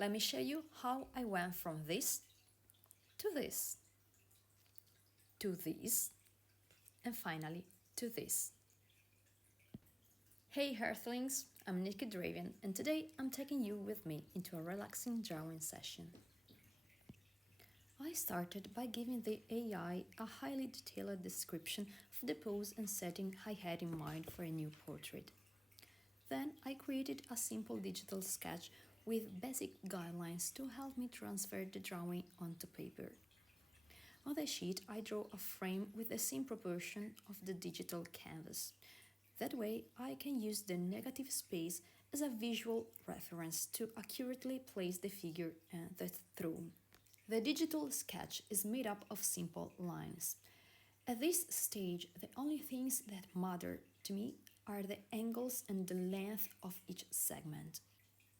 Let me show you how I went from this, to this, to this, and finally to this. Hey Earthlings, I'm 𝕬𝖑𝖊𝖏𝖚, and today I'm taking you with me into a relaxing drawing session. I started by giving the AI a highly detailed description of the pose and setting I had in mind for a new portrait. Then I created a simple digital sketch with basic guidelines to help me transfer the drawing onto paper. On the sheet, I draw a frame with the same proportion of the digital canvas. That way, I can use the negative space as a visual reference to accurately place the figure and the throne. The digital sketch is made up of simple lines. At this stage, the only things that matter to me are the angles and the length of each segment.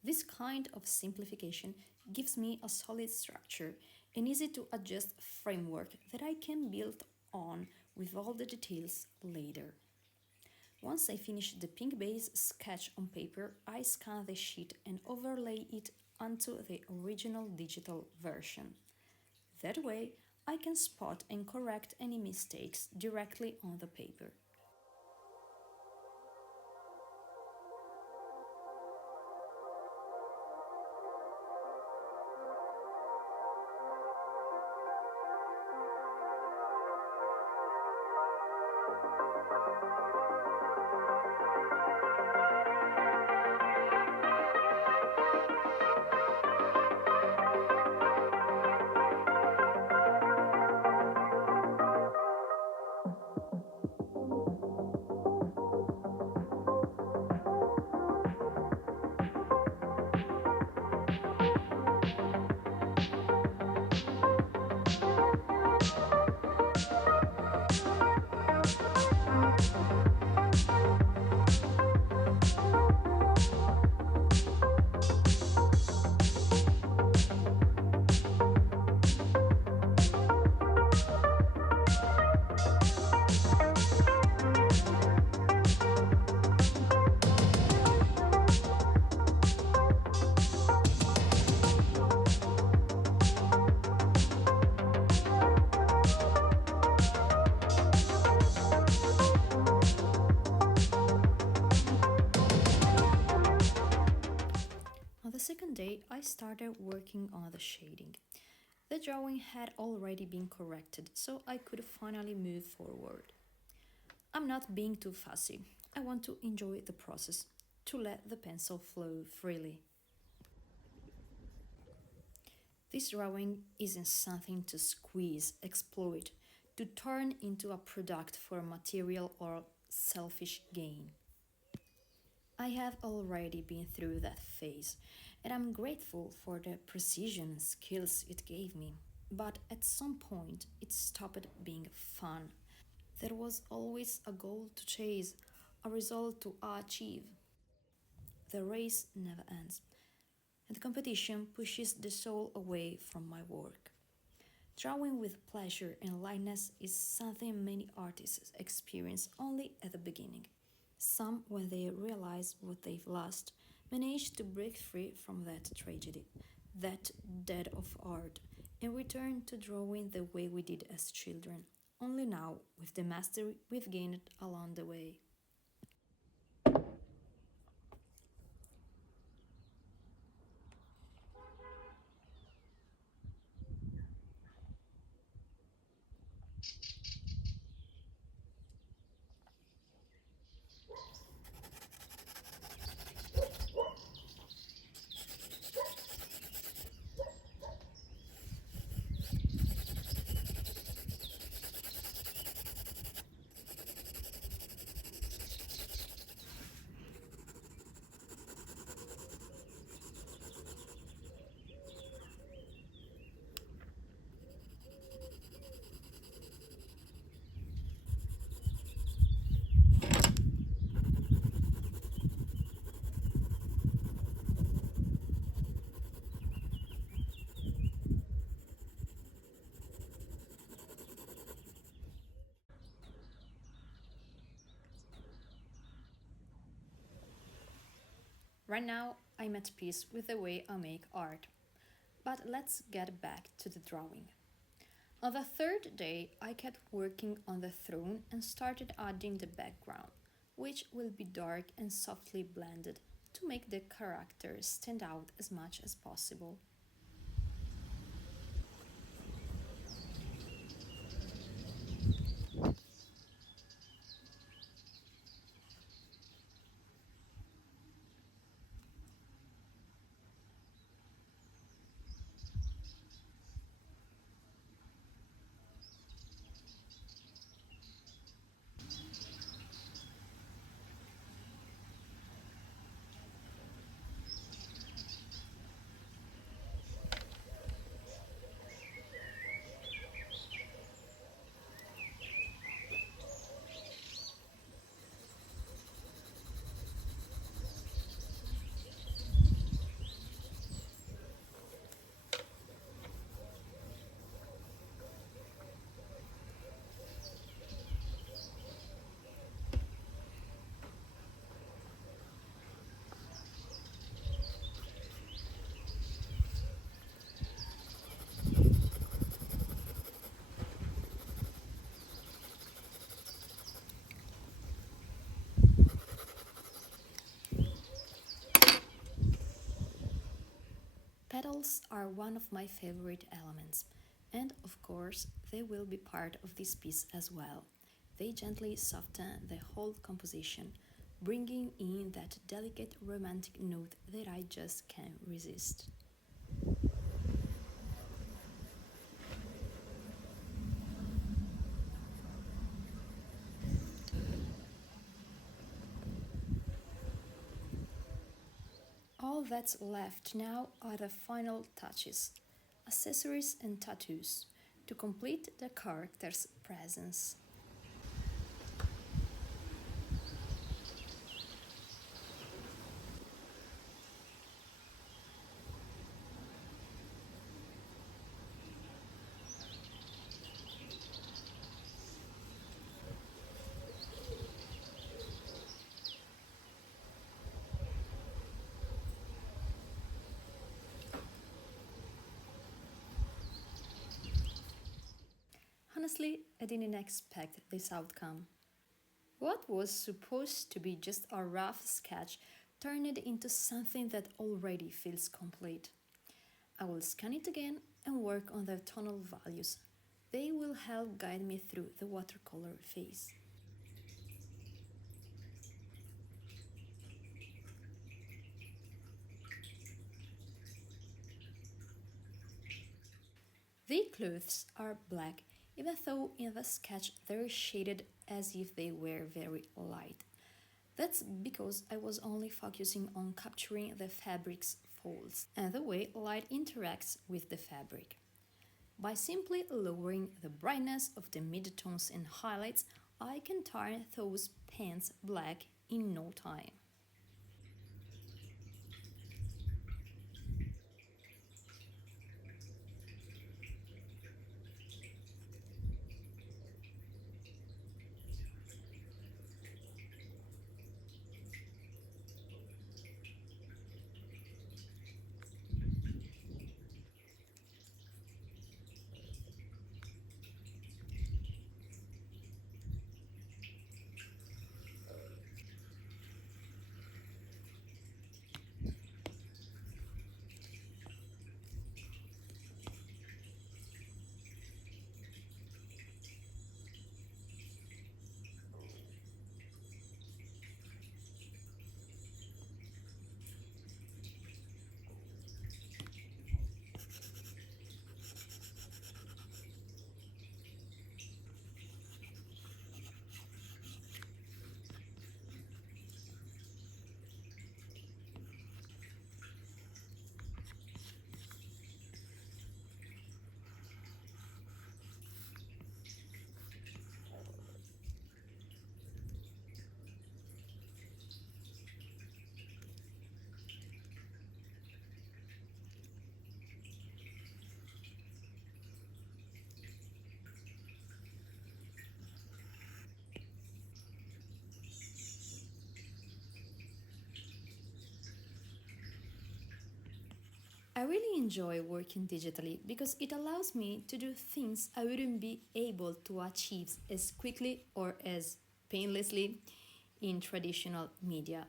This kind of simplification gives me a solid structure and easy to adjust framework that I can build on with all the details later. Once I finish the pink base sketch on paper, I scan the sheet and overlay it onto the original digital version. That way, I can spot and correct any mistakes directly on the paper. On the second day, I started working on the shading. The drawing had already been corrected, so I could finally move forward. I'm not being too fussy. I want to enjoy the process, to let the pencil flow freely. This drawing isn't something to squeeze, exploit, to turn into a product for material or selfish gain. I have already been through that phase, and I'm grateful for the precision and skills it gave me. But at some point, it stopped being fun. There was always a goal to chase, a result to achieve. The race never ends, and the competition pushes the soul away from my work. Drawing with pleasure and lightness is something many artists experience only at the beginning. Some, when they realize what they've lost, manage to break free from that tragedy, that death of art, and return to drawing the way we did as children, only now with the mastery we've gained along the way. Right now, I'm at peace with the way I make art. But let's get back to the drawing. On the third day, I kept working on the throne and started adding the background, which will be dark and softly blended to make the characters stand out as much as possible. Petals are one of my favorite elements, and of course, they will be part of this piece as well. They gently soften the whole composition, bringing in that delicate romantic note that I just can't resist. All that's left now are the final touches, accessories and tattoos, to complete the character's presence. Honestly, I didn't expect this outcome. What was supposed to be just a rough sketch turned into something that already feels complete. I will scan it again and work on the tonal values. They will help guide me through the watercolor phase. The clothes are black, even though in the sketch they're shaded as if they were very light. That's because I was only focusing on capturing the fabric's folds and the way light interacts with the fabric. By simply lowering the brightness of the midtones and highlights, I can turn those pants black in no time. I really enjoy working digitally because it allows me to do things I wouldn't be able to achieve as quickly or as painlessly in traditional media.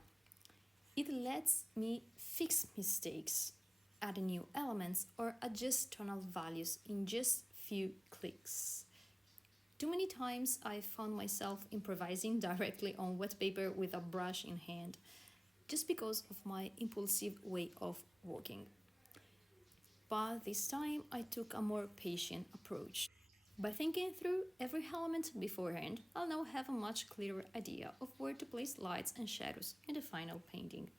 It lets me fix mistakes, add new elements, or adjust tonal values in just few clicks. Too many times I found myself improvising directly on wet paper with a brush in hand, just because of my impulsive way of working. But this time I took a more patient approach. By thinking through every element beforehand, I'll now have a much clearer idea of where to place lights and shadows in the final painting.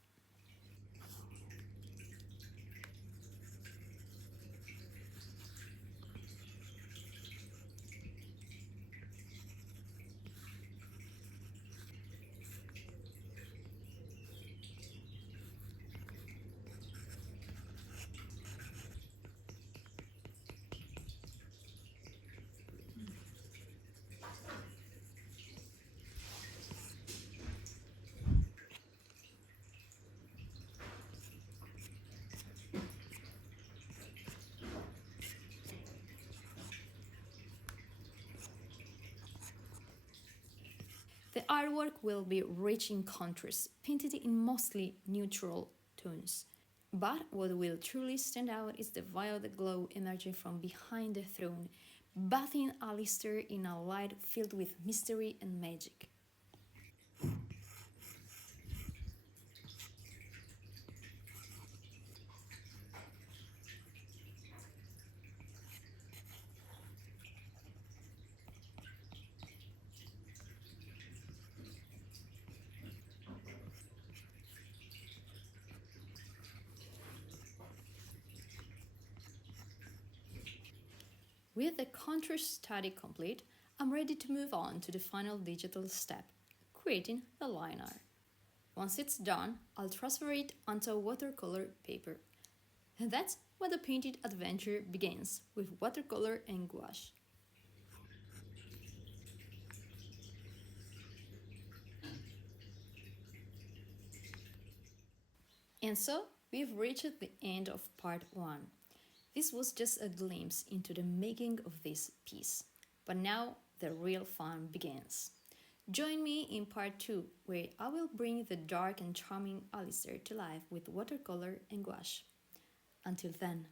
The artwork will be rich in contrast, painted in mostly neutral tones. But what will truly stand out is the violet glow emerging from behind the throne, bathing Aleister in a light filled with mystery and magic. With the contrast study complete, I'm ready to move on to the final digital step, creating the line art. Once it's done, I'll transfer it onto watercolor paper. And that's when the painted adventure begins with watercolor and gouache. And so, we've reached the end of part 1. This was just a glimpse into the making of this piece. But now, the real fun begins. Join me in part 2, where I will bring the dark and charming Aleister to life with watercolor and gouache. Until then.